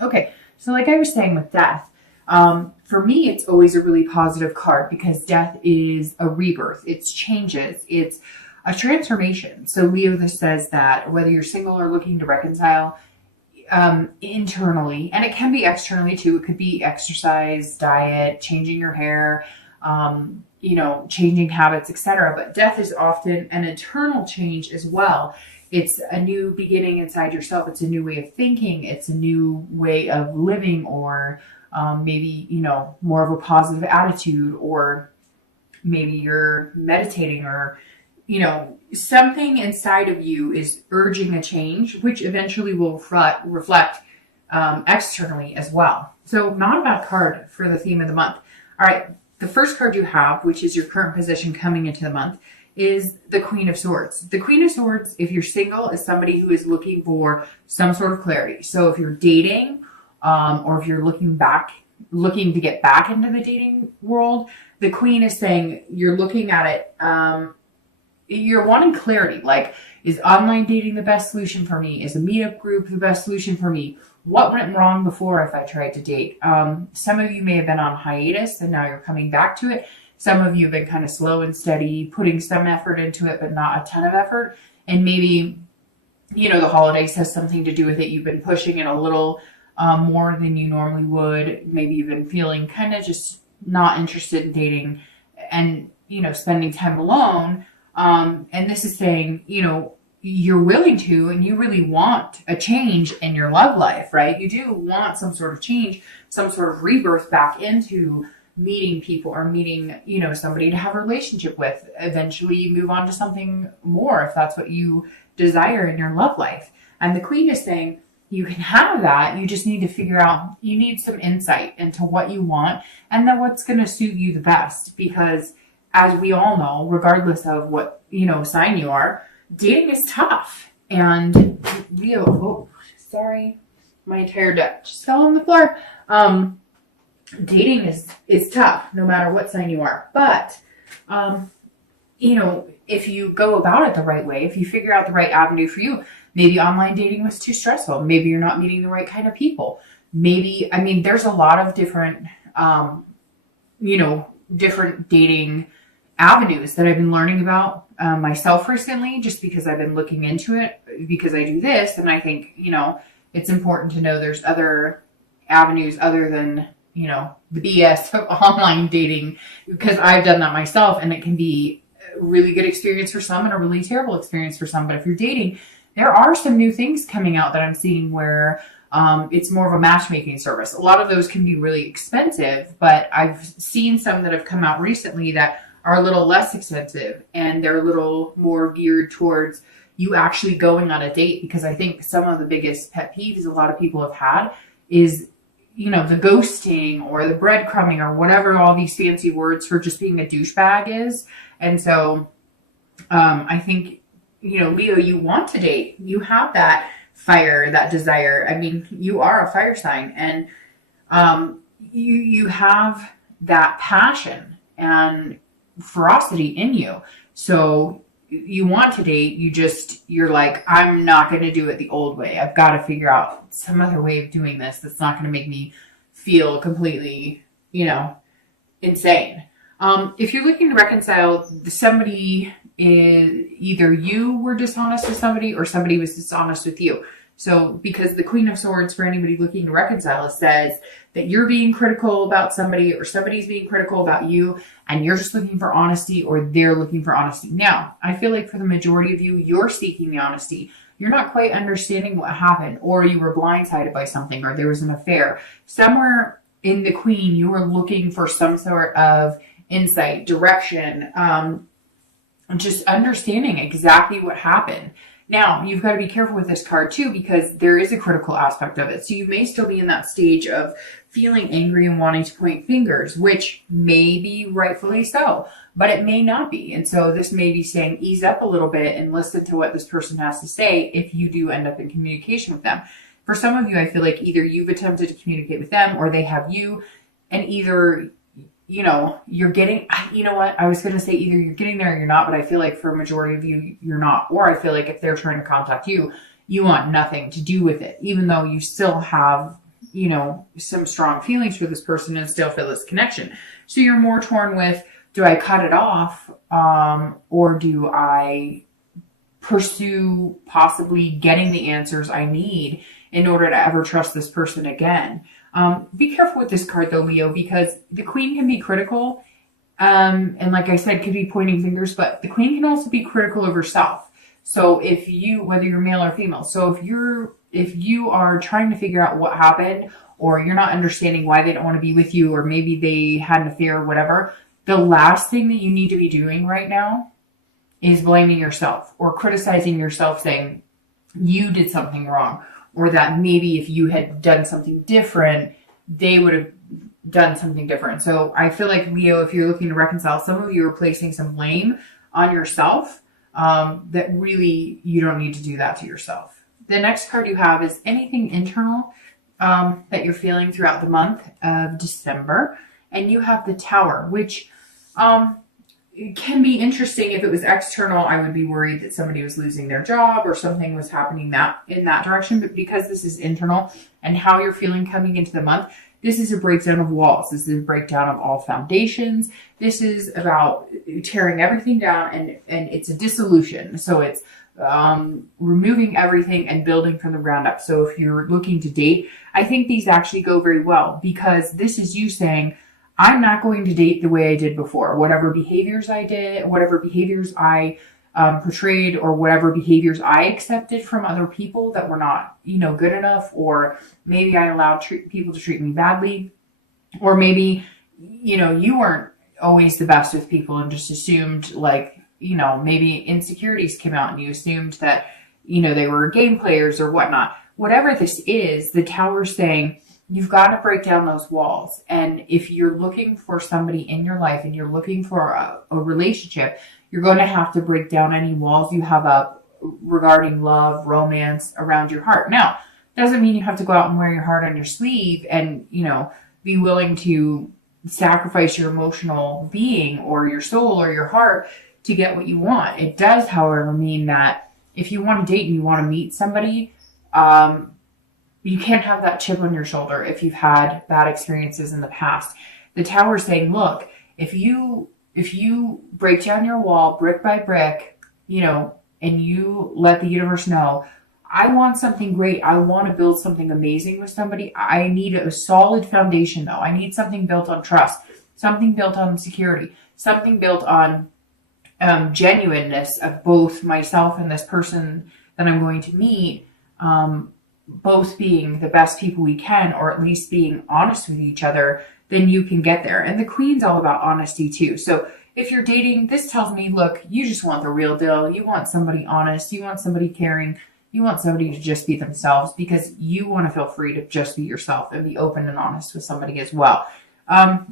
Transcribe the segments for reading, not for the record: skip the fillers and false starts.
Okay, so like I was saying with death, for me, it's always a really positive card because death is a rebirth. It's changes. It's a transformation. So Leo, this says that whether you're single or looking to reconcile, internally, and it can be externally too. It could be exercise, diet, changing your hair, changing habits, etc. But death is often an internal change as well. It's a new beginning inside yourself. It's a new way of thinking. It's a new way of living, or maybe, more of a positive attitude, or maybe you're meditating, or something inside of you is urging a change, which eventually will reflect externally as well. So not a bad card for the theme of the month. All right, the first card you have, which is your current position coming into the month, is the Queen of Swords. The Queen of Swords, if you're single, is somebody who is looking for some sort of clarity. So if you're dating, or if you're looking to get back into the dating world, the Queen is saying you're looking at it, you're wanting clarity. Like, is online dating the best solution for me? Is a meetup group the best solution for me? What went wrong before if I tried to date? Some of you may have been on hiatus and now you're coming back to it. Some of you have been kind of slow and steady, putting some effort into it, but not a ton of effort. And maybe, the holidays has something to do with it. You've been pushing it a little more than you normally would. Maybe you've been feeling kind of just not interested in dating and, spending time alone. And this is saying, you're willing to, and you really want a change in your love life, right? You do want some sort of change, some sort of rebirth back into meeting people, or meeting, somebody to have a relationship with. Eventually you move on to something more if that's what you desire in your love life. And the Queen is saying you can have that. You just need to figure out, you need some insight into what you want and then what's going to suit you the best. Because as we all know, regardless of what, sign you are, dating is tough. And Leo, oh, sorry, my entire deck just fell on the floor. Dating is tough no matter what sign you are. But, if you go about it the right way, if you figure out the right avenue for you, maybe online dating was too stressful. Maybe you're not meeting the right kind of people. Maybe, there's a lot of different, different dating avenues that I've been learning about myself recently, just because I've been looking into it, because I do this. And I think, it's important to know there's other avenues other than, the BS of online dating, because I've done that myself, and it can be a really good experience for some and a really terrible experience for some. But if you're dating, there are some new things coming out that I'm seeing where it's more of a matchmaking service. A lot of those can be really expensive, but I've seen some that have come out recently that are a little less expensive, and they're a little more geared towards you actually going on a date. Because I think some of the biggest pet peeves a lot of people have had is, the ghosting or the breadcrumbing or whatever all these fancy words for just being a douchebag is. And so I think, Leo, you want to date. You have that fire, that desire. You are a fire sign, and you have that passion and ferocity in you. So you want to date, you're like, I'm not going to do it the old way. I've got to figure out some other way of doing this that's not going to make me feel completely, insane. If you're looking to reconcile, somebody is, either you were dishonest with somebody or somebody was dishonest with you. So because the Queen of Swords, for anybody looking to reconcile, says that you're being critical about somebody or somebody's being critical about you, and you're just looking for honesty, or they're looking for honesty. Now, I feel like for the majority of you, you're seeking the honesty. You're not quite understanding what happened, or you were blindsided by something, or there was an affair. Somewhere in the Queen, you were looking for some sort of insight, direction, just understanding exactly what happened. Now, you've got to be careful with this card too, because there is a critical aspect of it. So you may still be in that stage of feeling angry and wanting to point fingers, which may be rightfully so, but it may not be. And so this may be saying, ease up a little bit and listen to what this person has to say if you do end up in communication with them. For some of you, I feel like either you've attempted to communicate with them or they have you, and either you're getting, I was going to say either you're getting there or you're not, but I feel like for a majority of you, you're not. Or I feel like if they're trying to contact you, you want nothing to do with it, even though you still have, some strong feelings for this person and still feel this connection. So you're more torn with, do I cut it off? Or do I pursue possibly getting the answers I need in order to ever trust this person again? Be careful with this card though, Leo, because the Queen can be critical. And like I said, could be pointing fingers, but the Queen can also be critical of herself. So if you, whether you're male or female, so if you are trying to figure out what happened, or you're not understanding why they don't want to be with you, or maybe they had an affair or whatever, the last thing that you need to be doing right now is blaming yourself or criticizing yourself, saying you did something wrong, or that maybe if you had done something different, they would have done something different. So I feel like, Leo, if you're looking to reconcile, some of you are placing some blame on yourself, that really you don't need to do that to yourself. The next card you have is anything internal that you're feeling throughout the month of December. And you have the Tower, which it can be interesting. If it was external, I would be worried that somebody was losing their job or something was happening in that direction. But because this is internal and how you're feeling coming into the month, this is a breakdown of walls. This is a breakdown of all foundations. This is about tearing everything down, and it's a dissolution. So it's removing everything and building from the ground up. So if you're looking to date, I think these actually go very well, because this is you saying, I'm not going to date the way I did before. Whatever behaviors I did, whatever behaviors I portrayed, or whatever behaviors I accepted from other people that were not, good enough, or maybe I allowed people to treat me badly, or maybe, you weren't always the best with people and just assumed, like, maybe insecurities came out and you assumed that, they were game players or whatnot. Whatever this is, the Tower's saying, you've got to break down those walls. And if you're looking for somebody in your life and you're looking for a relationship, you're going to have to break down any walls you have up regarding love, romance around your heart. Now, doesn't mean you have to go out and wear your heart on your sleeve and, be willing to sacrifice your emotional being or your soul or your heart to get what you want. It does, however, mean that if you want to date and you want to meet somebody, you can't have that chip on your shoulder if you've had bad experiences in the past. The Tower's saying, look, if you break down your wall brick by brick, and you let the universe know, I want something great. I want to build something amazing with somebody. I need a solid foundation, though. I need something built on trust, something built on security, something built on genuineness of both myself and this person that I'm going to meet, both being the best people we can, or at least being honest with each other. Then you can get there. And the Queen's all about honesty too. So if you're dating, this tells me, look, you just want the real deal. You want somebody honest. You want somebody caring. You want somebody to just be themselves, because you want to feel free to just be yourself and be open and honest with somebody as well.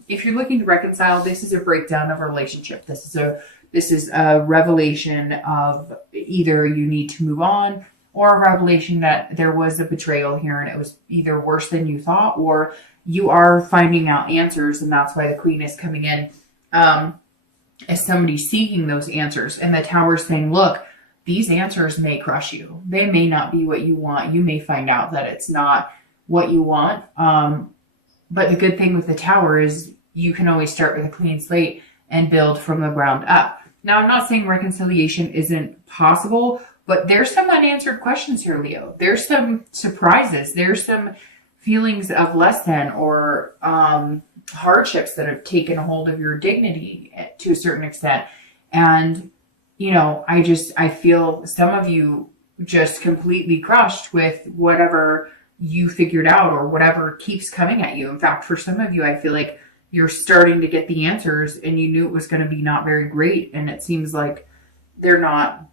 If you're looking to reconcile, this is a breakdown of a relationship. This is a revelation of either you need to move on, or a revelation that there was a betrayal here and it was either worse than you thought, or you are finding out answers, and that's why the Queen is coming in as somebody seeking those answers. And the Tower's saying, look, these answers may crush you. They may not be what you want. You may find out that it's not what you want. But the good thing with the Tower is you can always start with a clean slate and build from the ground up. Now, I'm not saying reconciliation isn't possible, but there's some unanswered questions here, Leo. There's some surprises. There's some feelings of less than, or hardships that have taken a hold of your dignity to a certain extent. And, I feel some of you just completely crushed with whatever you figured out or whatever keeps coming at you. In fact, for some of you, I feel like you're starting to get the answers and you knew it was going to be not very great. And it seems like they're not.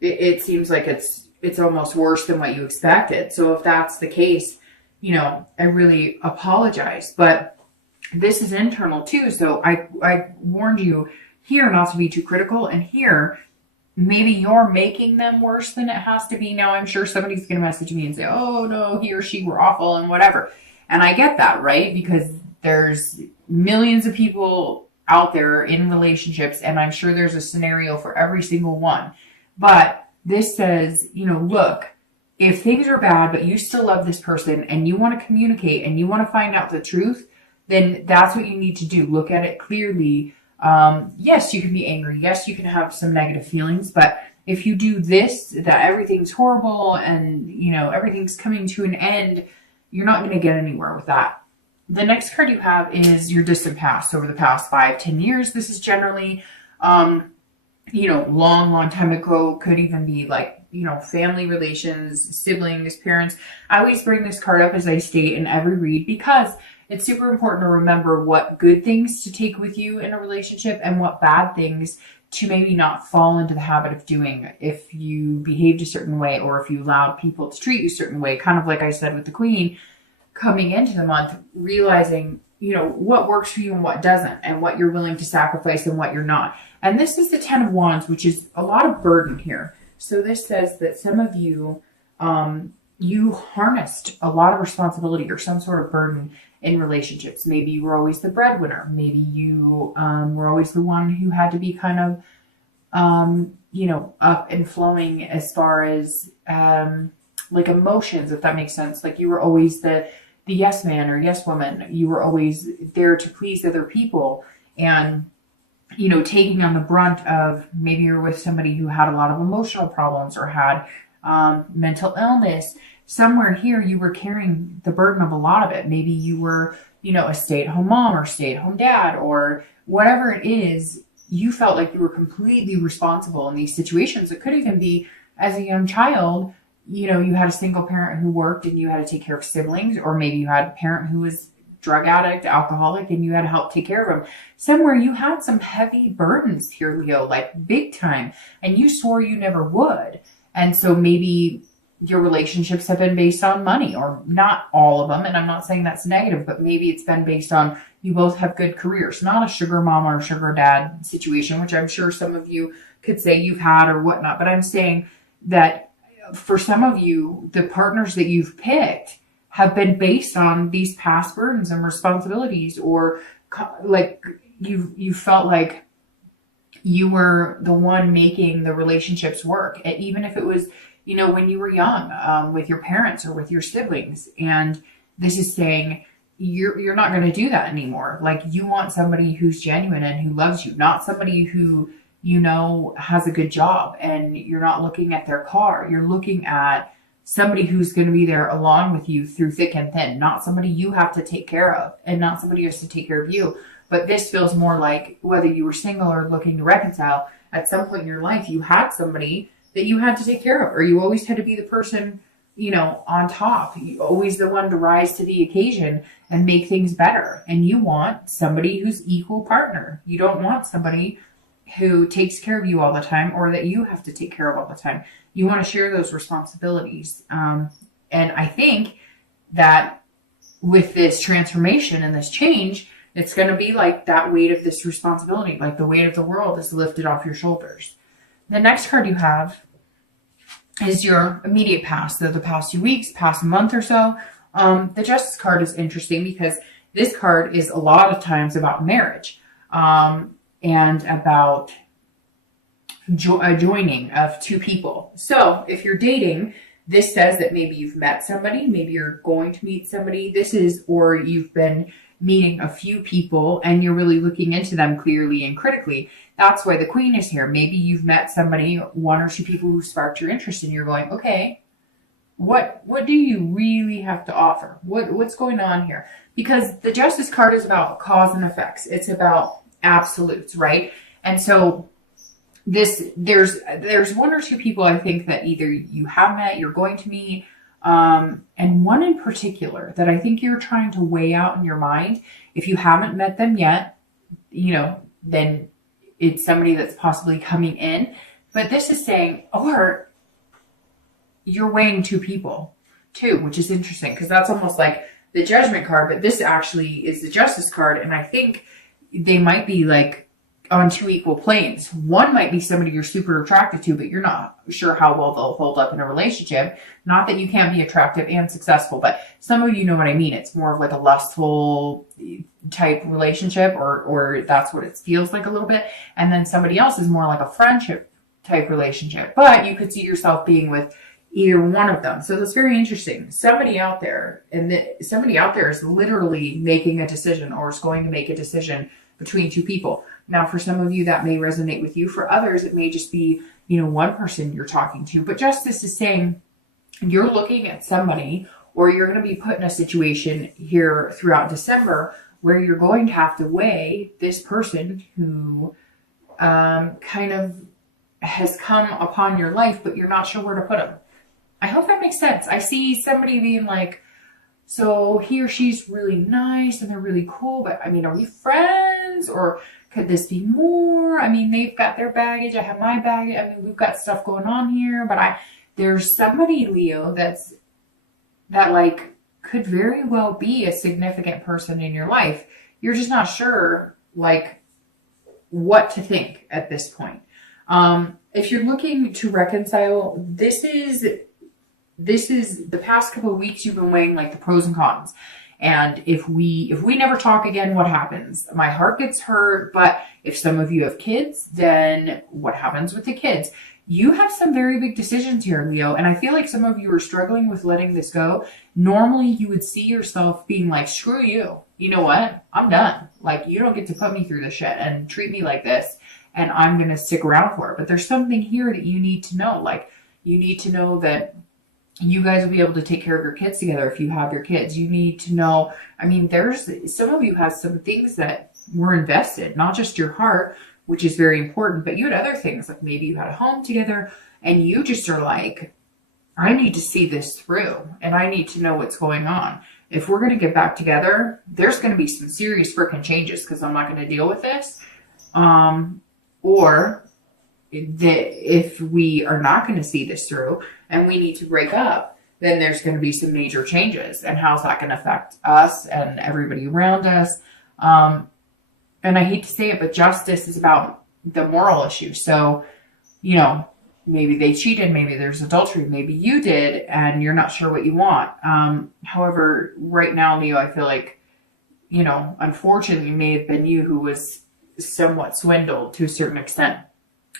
It seems like it's almost worse than what you expected. So if that's the case, I really apologize. But this is internal too. So I warned you here not to be too critical. And here, maybe you're making them worse than it has to be. Now, I'm sure somebody's going to message me and say, oh, no, he or she were awful and whatever. And I get that, right? Because there's millions of people out there in relationships, and I'm sure there's a scenario for every single one. But this says, look, if things are bad, but you still love this person and you want to communicate and you want to find out the truth, then that's what you need to do. Look at it clearly. Yes, you can be angry. Yes, you can have some negative feelings, but if you do this, that everything's horrible and, everything's coming to an end, you're not going to get anywhere with that. The next card you have is your distant past. Over the past 5-10 years, this is generally, long time ago. Could even be like, family relations, siblings, parents. I always bring this card up as I state in every read because it's super important to remember what good things to take with you in a relationship and what bad things to maybe not fall into the habit of doing if you behaved a certain way or if you allowed people to treat you a certain way. Kind of like I said with the Queen, coming into the month, realizing, what works for you and what doesn't, and what you're willing to sacrifice and what you're not. And this is the 10 of Wands, which is a lot of burden here. So this says that some of you, you harnessed a lot of responsibility or some sort of burden in relationships. Maybe you were always the breadwinner. Maybe you were always the one who had to be kind of, up and flowing as far as like emotions, if that makes sense. Like you were always the yes man or yes woman. You were always there to please other people and, taking on the brunt of maybe you're with somebody who had a lot of emotional problems or had mental illness. Somewhere here, you were carrying the burden of a lot of it. Maybe you were, a stay-at-home mom or stay-at-home dad or whatever it is. You felt like you were completely responsible in these situations. It could even be as a young child, you had a single parent who worked and you had to take care of siblings, or maybe you had a parent who was drug addict, alcoholic, and you had to help take care of them. Somewhere you had some heavy burdens here, Leo, like big time, and you swore you never would. And so maybe your relationships have been based on money, or not all of them. And I'm not saying that's negative, but maybe it's been based on you both have good careers, not a sugar mom or sugar dad situation, which I'm sure some of you could say you've had or whatnot. But I'm saying that for some of you, the partners that you've picked have been based on these past burdens and responsibilities, or like you felt like you were the one making the relationships work. And even if it was, when you were young, with your parents or with your siblings. And this is saying you're not going to do that anymore. Like you want somebody who's genuine and who loves you, not somebody who, has a good job and you're not looking at their car. You're looking at somebody who's going to be there along with you through thick and thin, not somebody you have to take care of and not somebody who has to take care of you. But this feels more like whether you were single or looking to reconcile, at some point in your life, you had somebody that you had to take care of, or you always had to be the person, on top. You always the one to rise to the occasion and make things better. And you want somebody who's equal partner. You don't want somebody who takes care of you all the time or that you have to take care of all the time. You want to share those responsibilities. And I think that with this transformation and this change, it's going to be like that weight of this responsibility, like the weight of the world is lifted off your shoulders. The next card you have is your immediate past, so the past few weeks, past month or so. The Justice card is interesting because this card is a lot of times about marriage and about a joining of two people. So if you're dating, this says that maybe you've met somebody, maybe you're going to meet somebody. Or you've been meeting a few people and you're really looking into them clearly and critically. That's why the Queen is here. Maybe you've met somebody, one or two people who sparked your interest, and you're going, okay, what do you really have to offer? What's going on here? Because the Justice card is about cause and effects. It's about absolutes, right? And so there's one or two people I think that either you have met, you're going to meet, and one in particular that I think you're trying to weigh out in your mind. If you haven't met them yet, then it's somebody that's possibly coming in. But this is saying, or you're weighing two people too, which is interesting because that's almost like the Judgment card, but this actually is the Justice card. And I think they might be like on two equal planes. One might be somebody you're super attracted to, but you're not sure how well they'll hold up in a relationship. Not that you can't be attractive and successful, but some of you know what I mean. It's more of like a lustful type relationship, or that's what it feels like a little bit. And then somebody else is more like a friendship type relationship. But you could see yourself being with, either one of them. So that's very interesting. Somebody out there, somebody out there is literally making a decision or is going to make a decision between two people. Now, for some of you, that may resonate with you. For others, it may just be, one person you're talking to. But justice is saying you're looking at somebody, or you're going to be put in a situation here throughout December where you're going to have to weigh this person who kind of has come upon your life, but you're not sure where to put them. I hope that makes sense. I see somebody being like, so he or she's really nice and they're really cool, but are we friends, or could this be more? They've got their baggage. I have my baggage. We've got stuff going on here, but there's somebody, Leo, that could very well be a significant person in your life. You're just not sure, what to think at this point. If you're looking to reconcile, this is the past couple of weeks you've been weighing the pros and cons. And if we never talk again, what happens? My heart gets hurt, but if some of you have kids, then what happens with the kids? You have some very big decisions here, Leo, and I feel like some of you are struggling with letting this go. Normally, you would see yourself being like, screw you. You know what? I'm done. You don't get to put me through this shit and treat me like this, and I'm going to stick around for it. But there's something here that you need to know. You need to know that you guys will be able to take care of your kids together if you have your kids. You need to know, there's some of you have some things that were invested, not just your heart, which is very important, but you had other things, maybe you had a home together and you just are like, I need to see this through and I need to know what's going on. If we're going to get back together, there's going to be some serious freaking changes because I'm not going to deal with this. Or if we are not going to see this through and we need to break up, then there's going to be some major changes. And how's that going to affect us and everybody around us? And I hate to say it, but justice is about the moral issue. So, maybe they cheated, maybe there's adultery, maybe you did, and you're not sure what you want. However, right now, Leo, I feel like, unfortunately, it may have been you who was somewhat swindled to a certain extent.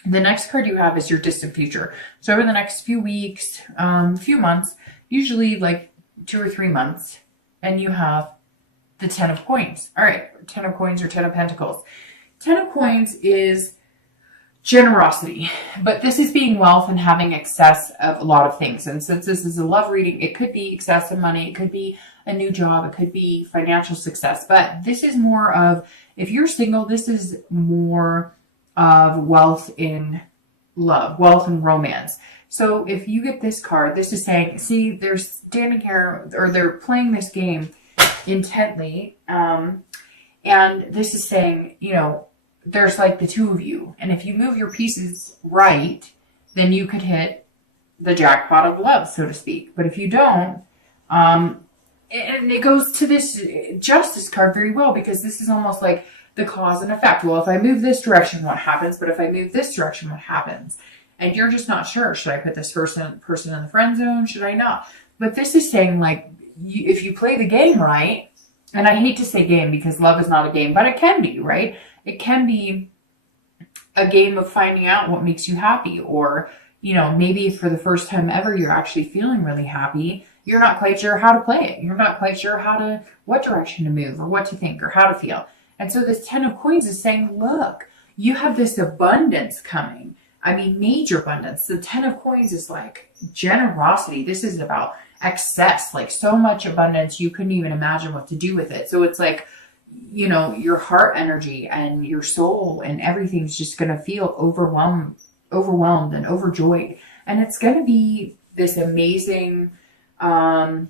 The next card you have is your distant future. So over the next few weeks, few months, usually 2 or 3 months, and you have the 10 of coins. All right, 10 of coins or 10 of pentacles. 10 of coins is generosity, but this is being wealth and having excess of a lot of things. And since this is a love reading, it could be excess of money, it could be a new job, it could be financial success, but this is more of, if you're single, this is more of wealth in love, wealth and romance. So if you get this card, this is saying, see, they're standing here, or they're playing this game intently, and this is saying, there's the two of you, and if you move your pieces right, then you could hit the jackpot of love, so to speak. But if you don't, and it goes to this justice card very well, because this is almost like the cause and effect. Well, if I move this direction, what happens? But if I move this direction, what happens? And you're just not sure. Should I put this person in the friend zone? Should I not? But this is saying if you play the game right, and I hate to say game because love is not a game, but it can be, right? It can be a game of finding out what makes you happy, or, maybe for the first time ever, you're actually feeling really happy. You're not quite sure how to play it. You're not quite sure what direction to move or what to think or how to feel. And so this 10 of coins is saying, look, you have this abundance coming. Major abundance. The 10 of coins is generosity. This is about excess, so much abundance you couldn't even imagine what to do with it. So it's your heart energy and your soul and everything's just going to feel overwhelmed and overjoyed. And it's going to be this amazing, do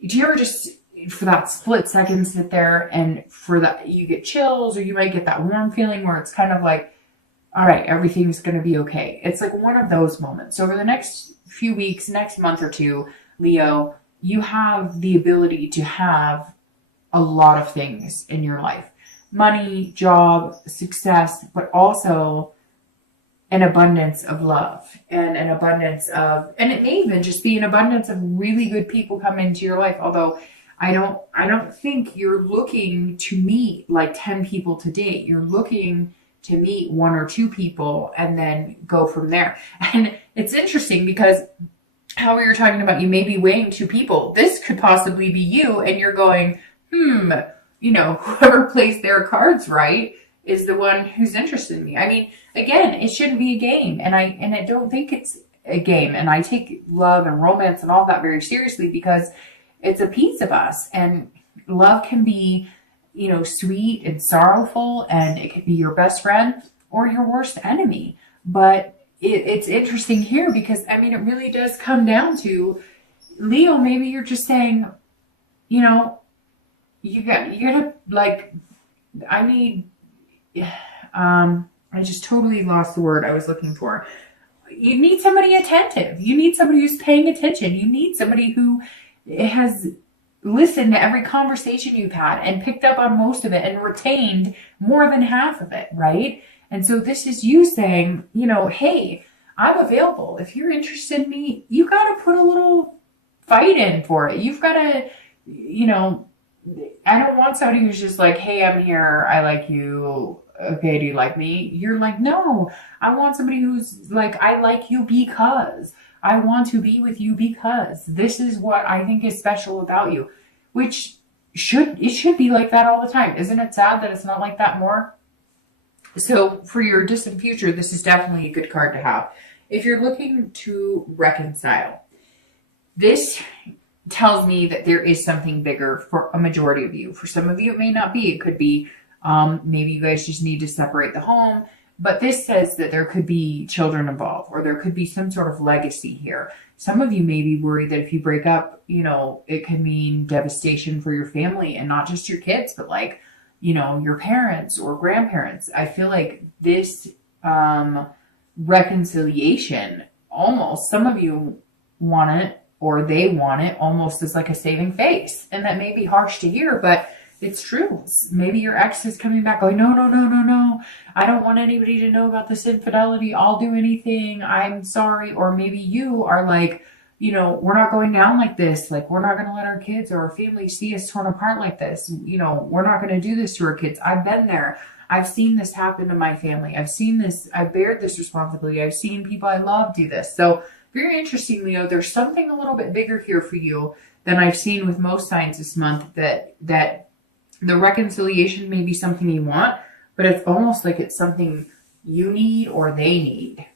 you ever just, for that split second, sit there and for that, you get chills, or you might get that warm feeling where it's kind of all right, everything's going to be okay. It's one of those moments. So over the next few weeks, next month or two, Leo, you have the ability to have a lot of things in your life. Money, job, success, but also an abundance of love and an abundance of, and it may even just be an abundance of really good people come into your life. Although I don't think you're looking to meet 10 people to date. You're looking to meet 1 or 2 people and then go from there. And it's interesting because how we were talking about, you may be weighing two people. This could possibly be you, and you're going, whoever plays their cards right is the one who's interested in me. I mean, again, it shouldn't be a game, and I don't think it's a game. And I take love and romance and all that very seriously, because it's a piece of us, and love can be, sweet and sorrowful, and it can be your best friend or your worst enemy. But it's interesting here because, I mean, it really does come down to, Leo, maybe you're just saying, you gotta, like, I just totally lost the word I was looking for. You need somebody attentive. You need somebody who's paying attention. You need somebody who has listened to every conversation you've had and picked up on most of it and retained more than half of it, right? And so this is you saying, hey, I'm available. If you're interested in me, you got to put a little fight in for it. You've got to, I don't want somebody who's just like, hey, I'm here. I like you. Okay, do you like me? You're like, no, I want somebody who's like, I like you because I want to be with you because this is what I think is special about you, which should be like that all the time. Isn't it sad that it's not like that more? So for your distant future, this is definitely a good card to have. If you're looking to reconcile, this tells me that there is something bigger for a majority of you. For some of you, it may not be. It could be maybe you guys just need to separate the home. But this says that there could be children involved, or there could be some sort of legacy here. Some of you may be worried that if you break up, it can mean devastation for your family, and not just your kids, but like, your parents or grandparents. I feel like this reconciliation, almost, some of you want it, or they want it almost as like a saving face. And that may be harsh to hear, but it's true. Maybe your ex is coming back going, no. I don't want anybody to know about this infidelity. I'll do anything. I'm sorry. Or maybe you are like, we're not going down like this. Like, we're not going to let our kids or our family see us torn apart like this. We're not going to do this to our kids. I've been there. I've seen this happen to my family. I've seen this. I've bared this responsibility. I've seen people I love do this. So very interesting, Leo. There's something a little bit bigger here for you than I've seen with most signs this month, that the reconciliation may be something you want, but it's almost like it's something you need or they need.